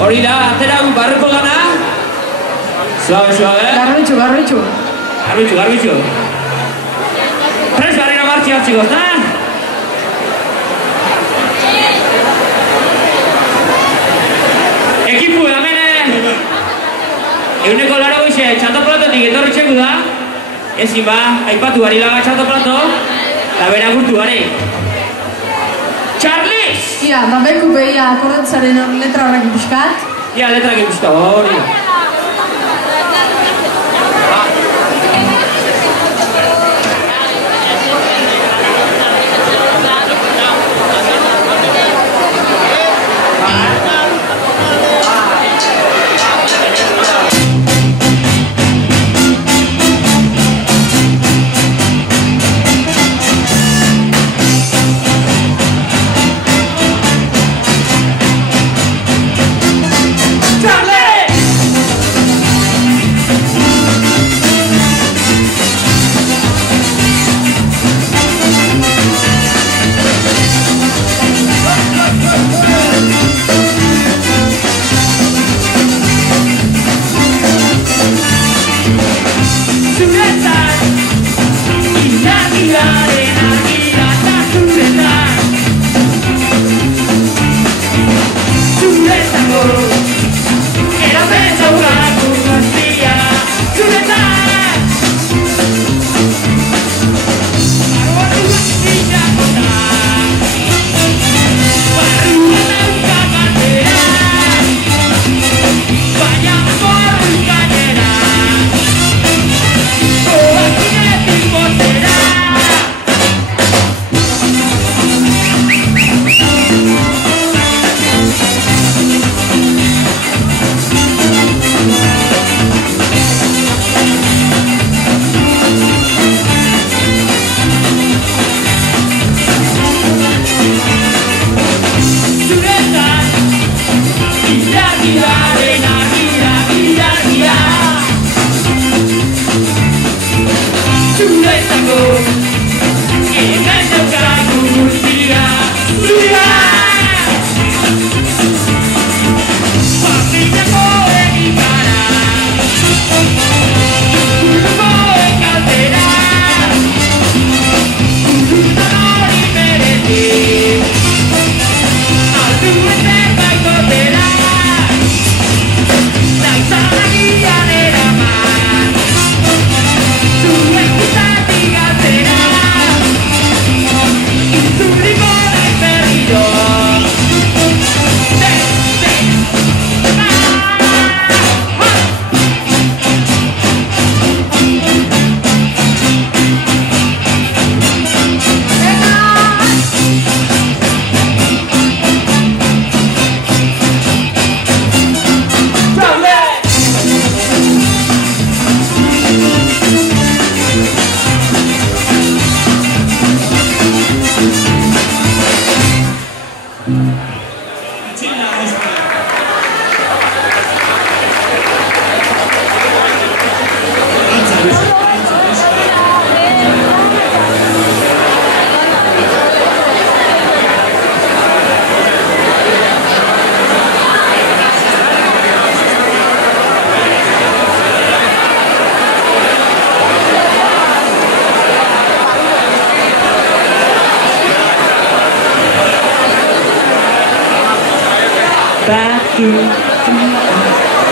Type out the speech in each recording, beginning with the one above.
Hori da, atera barreko gana. Suave, suave. Garbitxu. Garbitxu. Prest barrera martxia, chicos, ¿no? Ekipu, hemen euneko lara goize, txantoplatotik etorri txeku da. Ezin ba, aipatu bari laga txantoplato, eta bera gurtu bari. Charles! Ia, da beku behia akordatzaren letra horrek ipuskat. Ia, letra horrek ipuskat, hori da.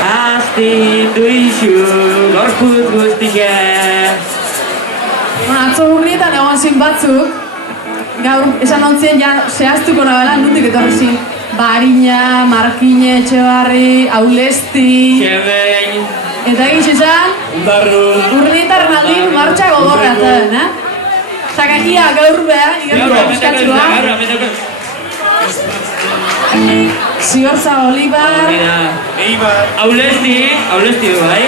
Astindu isu, gorput guztike. Atzo hurrietan egon zin batzuk, gaur esan ontzien ja zehaztuko nabela nundik etorri zin. Barina, Markine, Etxebarri, Aulesti... Kebein... Eta egin zizan? Barru... Urnietarren aldin martxa gogorratzen, Zaka ia gaur behar, igartu eskatzua. Ziorza Olibar... Aulesti du, bai?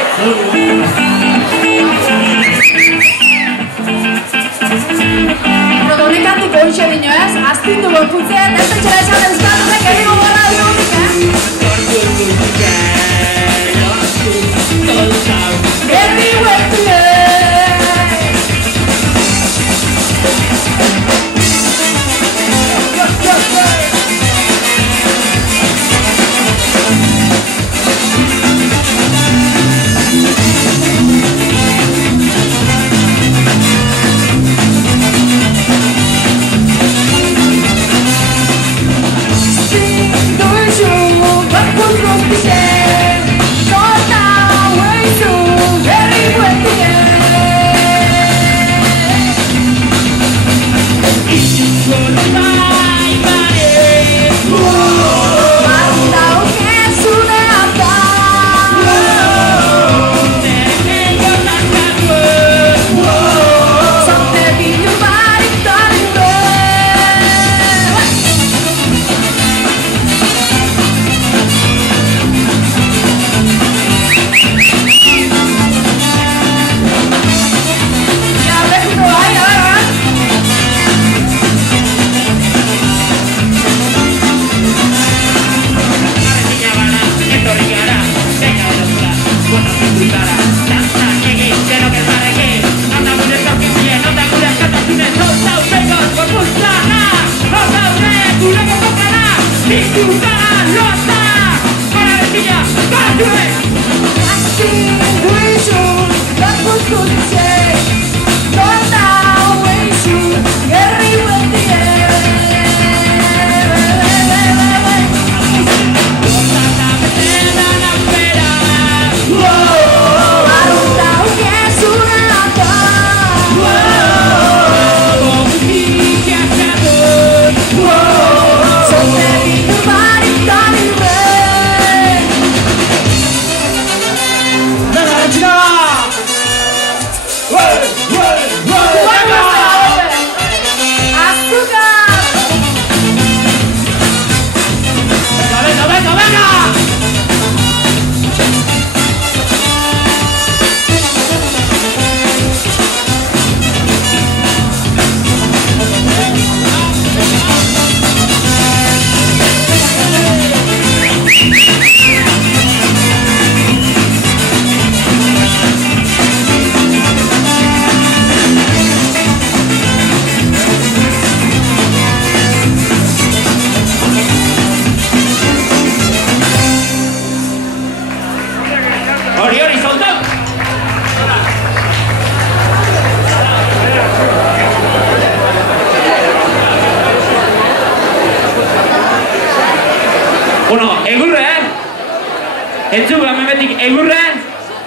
Entzuk, hemetik egurre,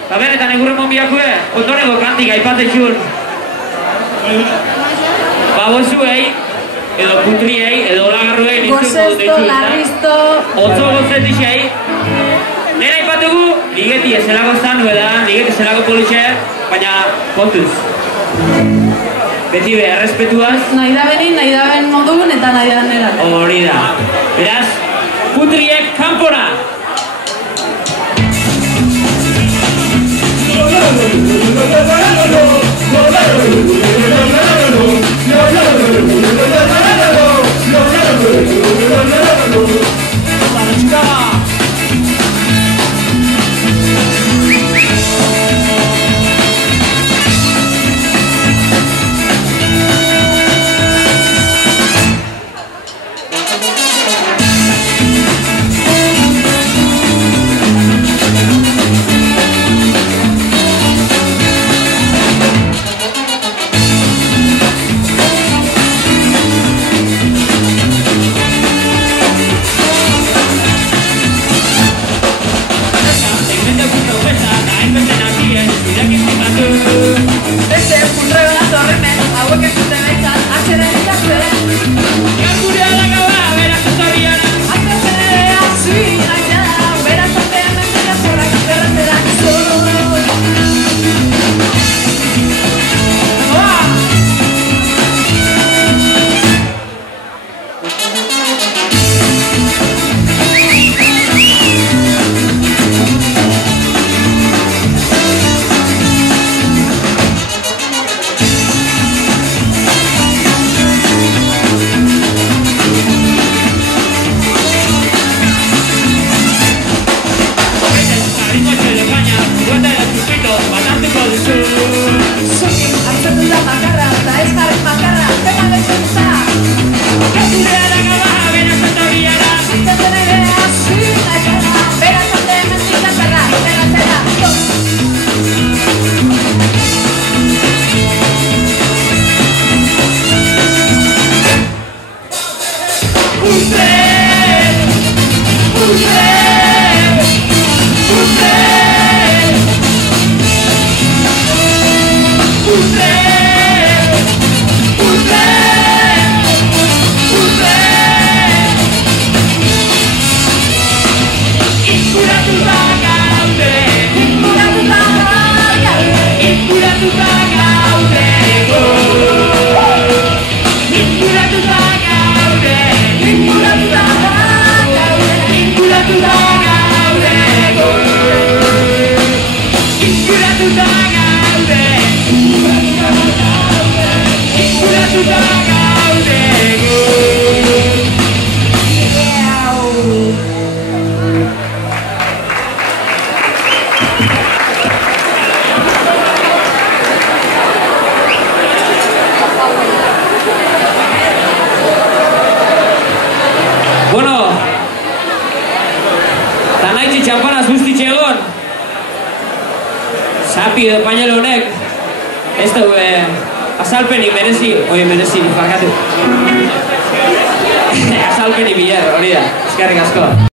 benetan egurre monbiakue, ondorengo kantik aipatetxun. Babozuei, edo putriei, edo olagarruei, Gozesto, larrizto... Otzo gozetixei. Nera aipatugu, ligeti ezelako zanu edan, ligeti ezelako politxe, baina kontuz. Beti be, errespetuaz. Nahi da benin, nahi da ben modun eta nahi da nera. Hori da. Beraz, putriek kanpora! Txampanaz guztitxe egon Sapi edo pañuelo honek ez du azalpeni merezi barkatu azalpeni bilar, hori da, eskerrik asko